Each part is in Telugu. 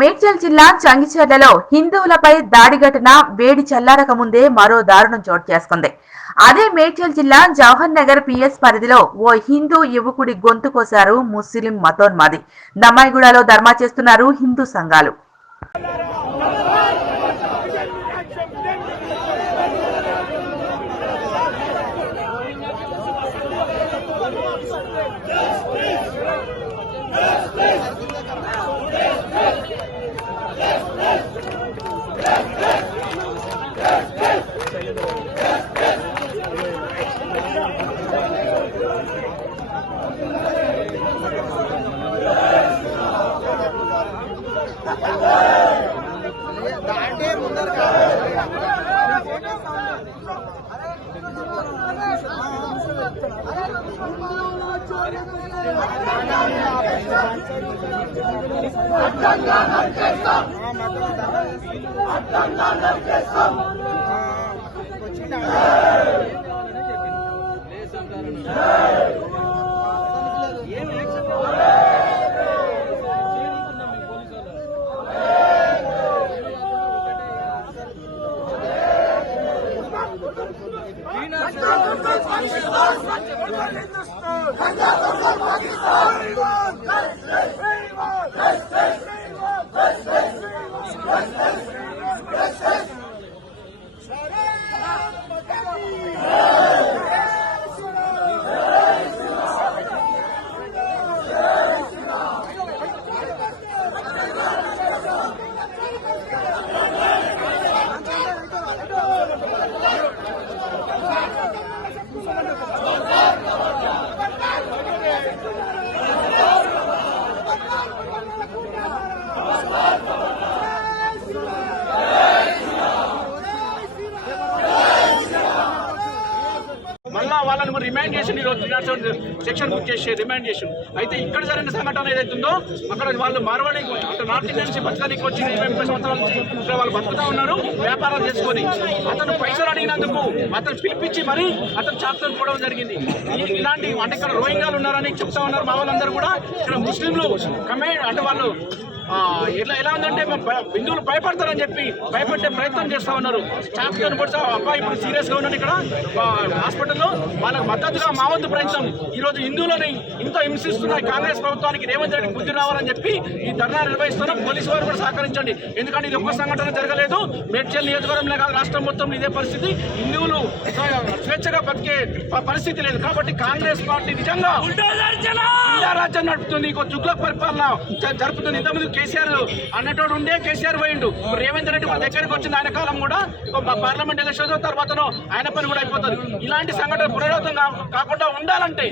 మేడ్చల్ జిల్లా చంగిచెర్లలో హిందువులపై దాడి ఘటన వేడి చల్లారక ముందే మరో దారుణం చోటు చేసుకుంది. అదే మేడ్చల్ జిల్లా జవహర్ నగర్ పిఎస్ పరిధిలో ఓ హిందూ యువకుడి గొంతు కోశారు ముస్లిం మతోన్మాది. దమ్మాయిగూడలో ధర్మా చేస్తున్నారు హిందూ సంఘాలు. అడ్డంగా నరికేస్తాం. అడ్డంగా నరికేస్తాం. Let's go. వాళ్ళని కూడా రిమాండ్ చేసి ఈరోజు త్రీ సెక్షన్ బుక్ చేసి రిమాండ్ చేసి అయితే ఇక్కడ జరిగిన సంఘటన ఏదైతుందో అక్కడ వాళ్ళు మార్వాడికి అంటే నార్త్ ఇండియన్స్ బతకడానికి వచ్చి ఇరవై ముప్పై సంవత్సరాల నుంచి వాళ్ళు బతుకుతా ఉన్నారు వ్యాపారాలు చేసుకొని. అతను పైసలు అడిగినందుకు అతను పిలిపించి మరీ అతను చాప్తో పోవడం జరిగింది. ఇలాంటి అంటే ఇక్కడ రోహింగాలు ఉన్నారని చెప్తా ఉన్నారు మా వాళ్ళందరూ కూడా. ఇక్కడ ముస్లింలు కమే అంటే వాళ్ళు ఎట్లా ఎలా ఉందంటే మా హిందువులు భయపడతారని చెప్పి భయపడే ప్రయత్నం చేస్తా ఉన్నారు. చాప్తో కూడా అబ్బాయి ఇప్పుడు సీరియస్గా ఉన్నాడు ఇక్కడ హాస్పిటల్లో. వాళ్ళకి మద్దతుగా మా వంతు ప్రయత్నం. ఈ రోజు హిందువులని ఇంత హింసిస్తున్న కాంగ్రెస్ ప్రభుత్వానికి రేవంత్ రెడ్డి బుద్ధి రావాలని చెప్పి ఈ ధర్నా నిర్వహిస్తున్నాం పోలీసు వారు కూడా సహకరించండి. ఎందుకంటే ఇది ఒక్క సంఘటన జరగలేదు. మేడ్చల్ నియోజకవర్గంలో కాదు రాష్ట్రం మొత్తం ఇదే పరిస్థితి. హిందువులు స్వేచ్ఛగా బతికే పరిస్థితి లేదు. కాబట్టి కాంగ్రెస్ పార్టీ నిజంగా రాజ్యం నడుపుతుంది. ఇంకో చుగ్ల పరిపాలన జరుపుతుంది. ఇంతకుముందు కేసీఆర్ అన్నటోడు ఉండే కేసీఆర్ పోయిండు. రేవంత్ రెడ్డి వాళ్ళ దగ్గరికి వచ్చింది. ఆయన కాలం కూడా పార్లమెంట్ ఎలక్షన్ తర్వాతనో ఆయన పని కూడా అయిపోతుంది. ఇలాంటి సంఘటన పునరావృతం కాకుండా ఉండాలంటే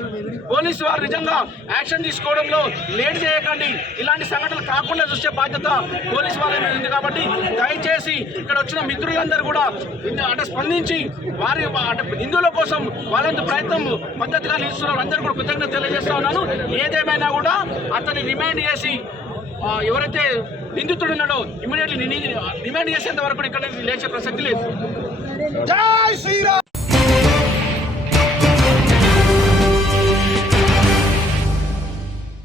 పోలీసు వారు నిజంగా యాక్షన్ తీసుకోవడంలో లేట్ చేయకండి. ఇలాంటి సంఘటనలు కాకుండా చూసే బాధ్యత పోలీసు వారి మీద ఉంది. కాబట్టి దయచేసి ఇక్కడ వచ్చిన మిత్రులందరూ కూడా అంటే స్పందించి వారి అంటే హిందువుల కోసం వాళ్ళంత ప్రయత్నం మద్దతుగా నిలుస్తున్నారు. అందరూ కూడా కృతజ్ఞత తెలియజేస్తా ఉన్నాను. ఏదేమైనా కూడా అతన్ని రిమాండ్ చేసి ఎవరైతే నిందితుడు ఉన్నాడో ఇమీడియట్లీ రిమాండ్ చేసేంత వరకు ఇక్కడ లేచే ప్రసక్తి లేదు. జై శ్రీరామ్!